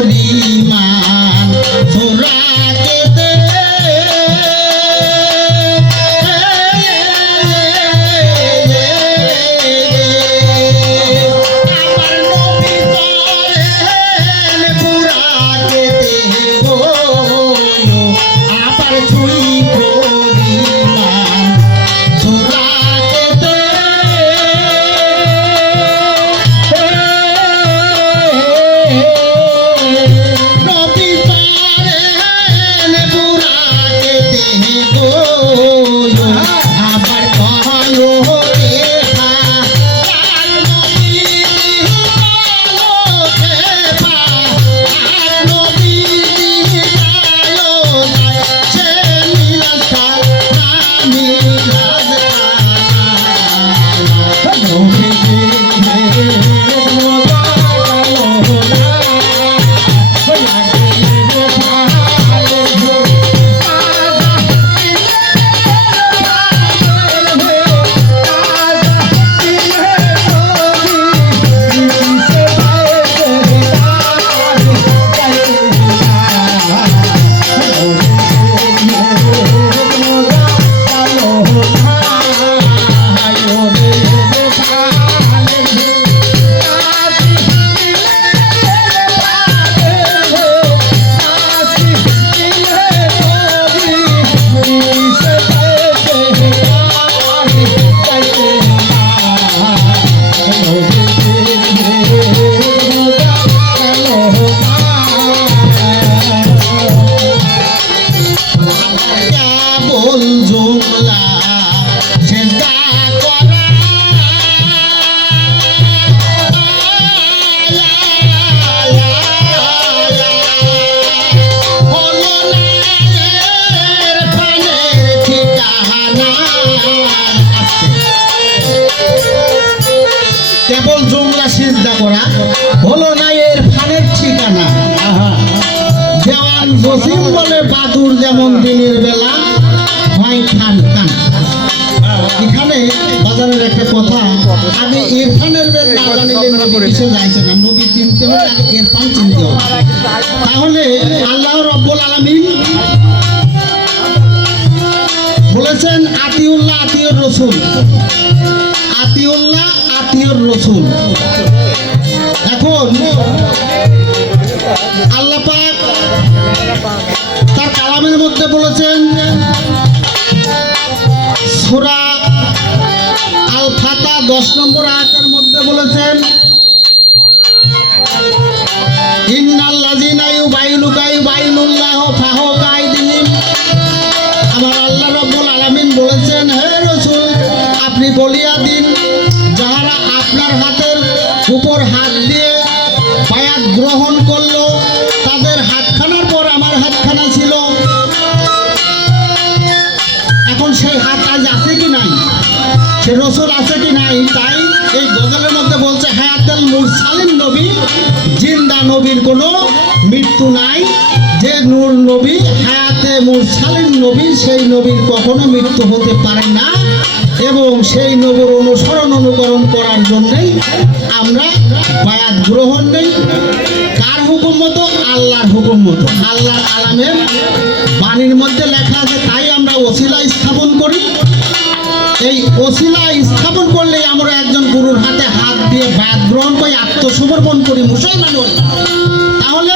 পরিমাণ তোরাকে দে আমার নবী বলেন পুরাকে দেব আবার ছুঁই পরিমাণ তোরাকে দে নবী বলেন পুরাকে দেব আবার কলো দেখা আর নবী বলো দেখা আর নবী দিলায়ো সে মিলাতা না মিলাতা নবী বল জুমলা চিন্তা করা হলো না এর প্রাণের ঠিকানা কেবল জুমলা চিন্তা করা হলো না এর ফানের ঠিকানা দেওয়ান জসিম বলে বাদুর যেমন দিনের বেলা হয় খান খান এখানে বাজারের একটা কথা আগে ইরফানের বেদ না জানিলে নবী কিসে যাইছে না নবী চিনতে হলে আগে ইরফান চিনতে হবে তাহলে আল্লাহ রাব্বুল আলামিন বলেছেন আতিউল্লাহ আতিউর রাসূল আতিউল্লাহ আতিউর রাসূল এখন আল্লাহ পাক তার কালামের মধ্যে বলেছেন সূরা আল ফাতা 10 নম্বর আয়াতের মধ্যে বলেছেন ইন্নাল্লাযিনা ইউবাইনুকা ইউবাইনুল্লাহু ফাওকা আইদিহিম আমার আল্লাহ রাব্বুল আলামিন বলেছেন হে রাসূল আপনি বলিয়া দিন যাহারা আপনার হাতের উপর হাত দিয়ে বায়াত গ্রহণ করলো তাদের হাতখানার পর আমার হাতখানা ছিল এখন সেই হাত আজ আছে কি নাই সে রসুল আছে কি নাই তাই এই গজলের মধ্যে বলছে হায়াতুল মুরসালিন নবী জিন্দা নবীর কোনো মৃত্যু নাই যে নূর নবী হায়াতে মুরসালিন নবী সেই নবীর কখনো মৃত্যু হতে পারে না এবং সেই নবীর অনুসরণ অনুকরণ করার জন্যই আমরা বায়াত গ্রহণ নেই কার হুকুম মতো আল্লাহর হুকুম মতো আল্লাহর আলামের বাণীর মধ্যে লেখা আছে তাই আমরা ওসিলা স্থাপন করি এই ওসিলা স্থাপন করলেই আমরা একজন গুরুর হাতে হাত দিয়ে বায়াত গ্রহণ করে আত্মসমর্পণ করি মুসলমান হই তাহলে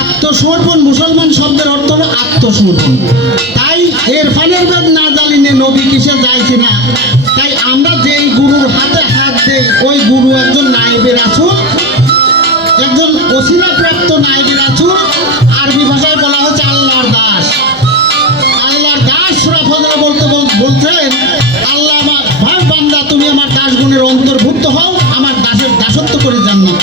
আত্মসমর্পণ মুসলমান শব্দের অর্থ হলো আত্মসমর্পণ তাই ইরফানের বেদ না জানিলে নবী কিসে যাইছে না তাই আমরা যেই গুরুর হাতে হাত দেই ওই গুরু একজন নায়েবে রাসূল একজন ওসিলা প্রাপ্ত নায়েবে রাসূল আরবি ভাষায় বলা হচ্ছে আল্লাহর দাস সূরা ফাতিহা বলতে বলছেন আল্লাহ আমার ভাই বান্দা তুমি আমার দাস গুণের অন্তর্ভুক্ত হও আমার দাসের দাসত্ব করে জান্নাত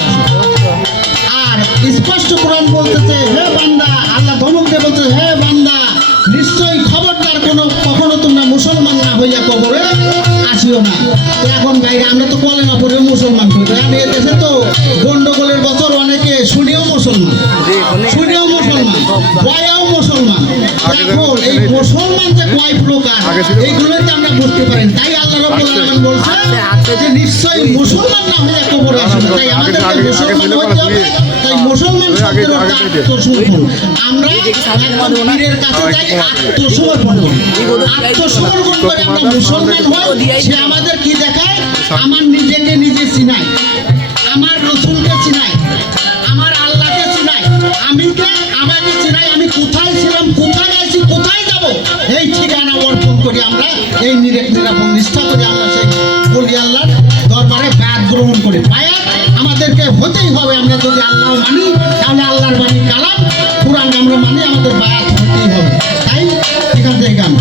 আর স্পষ্ট কোরআন বলতেছে হে বান্দা আল্লাহ ধমক দিয়ে বলছে হে বান্দা নিশ্চয়ই খবরদার কখনো তোমরা মুসলমান না হইয়া কবরে আসিও না এখন গাইরে আমরা তো কলেমা পড়ে মুসলমান হই আমি এই দেশে তো গন্ডগোলের বছর অনেকে শুনেও মুসলমান বয়াও মুসলমান এখন এই মুসলমান যে কয় প্রকার এইগুলোতে আমরা বুঝতে পারি তাই আল্লাহ রাব্বুল আলামিন বলছে যে নিশ্চয়ই মুসলমান না হয়ে কবরে আসবে, তাই আমাদেরকে মুসলমান হতে হবে। তাই মুসলমান শব্দের অর্থ আত্মসমর্পণ। আমরা একদম পীরের কাছে যাই আত্মসমর্পণ করি, আত্মসমর্পণ করে আমরা মুসলমান হই। সে আমাদের কি দেখায়? আমার নিজেকে নিজে চিনায়, আমার রসুলকে চিনায়, আমার আল্লাহকে চিনায়, আমি কে আমাকে চিনাই, আমি কোথায় ছিলাম, কোথায় আছি, কোথায় যাব, এই ঠিকানা অর্পণ করি আমরা। এই নিরাপদ নিষ্ঠা করে আমরা সেই বলি আল্লাহর দরবারে বায়াত গ্রহণ করি। বায়াত আমাদেরকে হতেই হবে। আমরা যদি আল্লাহ মানি তাহলে আল্লাহর বাণী কালাম কোরআন আমরা মানি, আমাদের বায়াত হতেই হবে। তাই এখান থেকে গান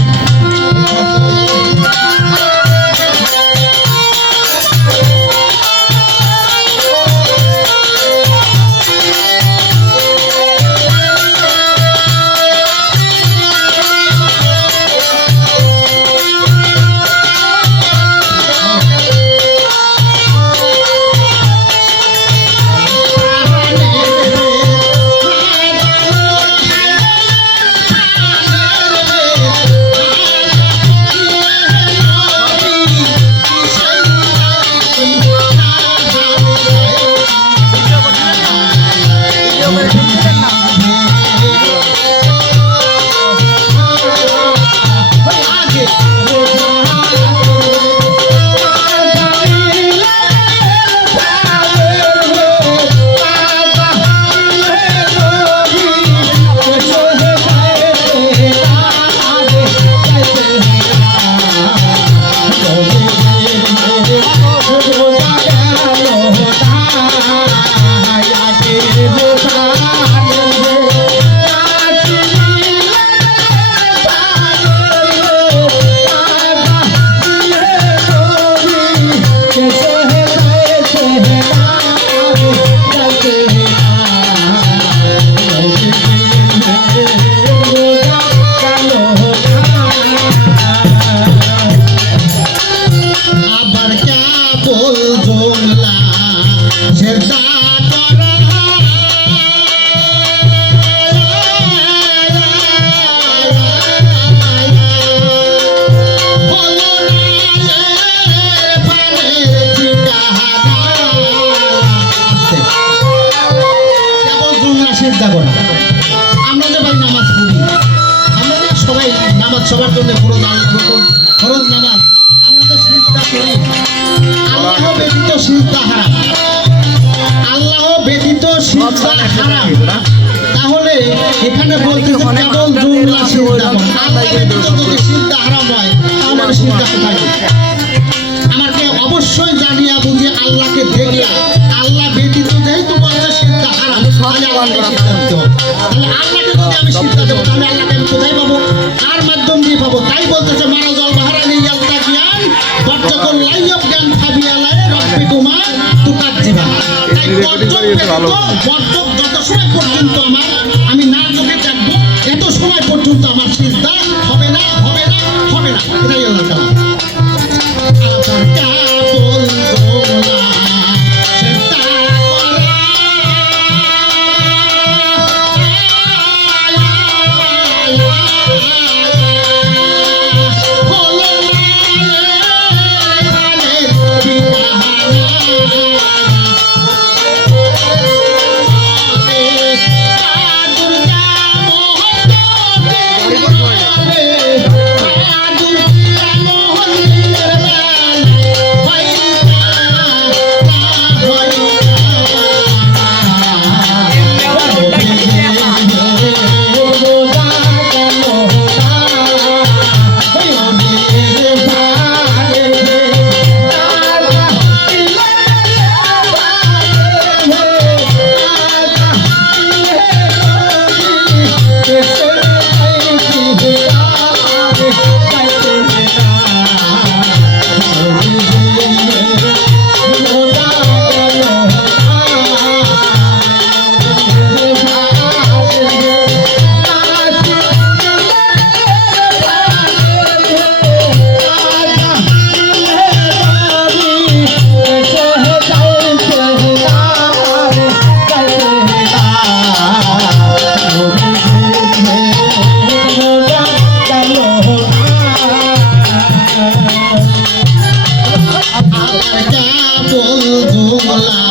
চিন্তা করা। আমরা যে ভাই নামাজ পড়ি, আমরা যে সবাই নামাজ সবার জন্য ফরজ নামাজ, আমরা যে সিজদা করি, আল্লাহ ব্যতীত সিজদা হারাম, আল্লাহ ব্যতীত সিজদা হারাম। তাহলে এখানে বলতেছে কেবল জুমলা সিজদা করা। আল্লাহ ব্যতীত যদি সিজদা হারাম হয় তাহলে সিজদা কোথায়? আমাকে অবশ্যই জানিয়া বুঝে আল্লাহকে দেখিয়া, আল্লাহ ব্যতীত যেহেতু বলছে সিজদা হারাম, তাহলে আল্লাহকে সিজদা দিতে হবে। তাহলে আল্লাহকে যদি আমি সিজদা দেবো তাহলে আল্লাহকে আমি কোথায় পাবো? কার মাধ্যম দিয়ে পাবো? তাই বলতেছে মারাজল বাহারানি ইয়ালতা জ্ঞান বর্জকল লাইয়ব জ্ঞান খাবিয়ালায় রব্বিকুমা তুকাজ্জিবা। তাই বর্জক যত সময় পর্যন্ত আমি না চোখে দেখবো, এত সময় পর্যন্ত আমার সিজদা হবে না, হবে না, হবে না। এটাই আল্লাহ তাআলা। মোহন আল্লাহ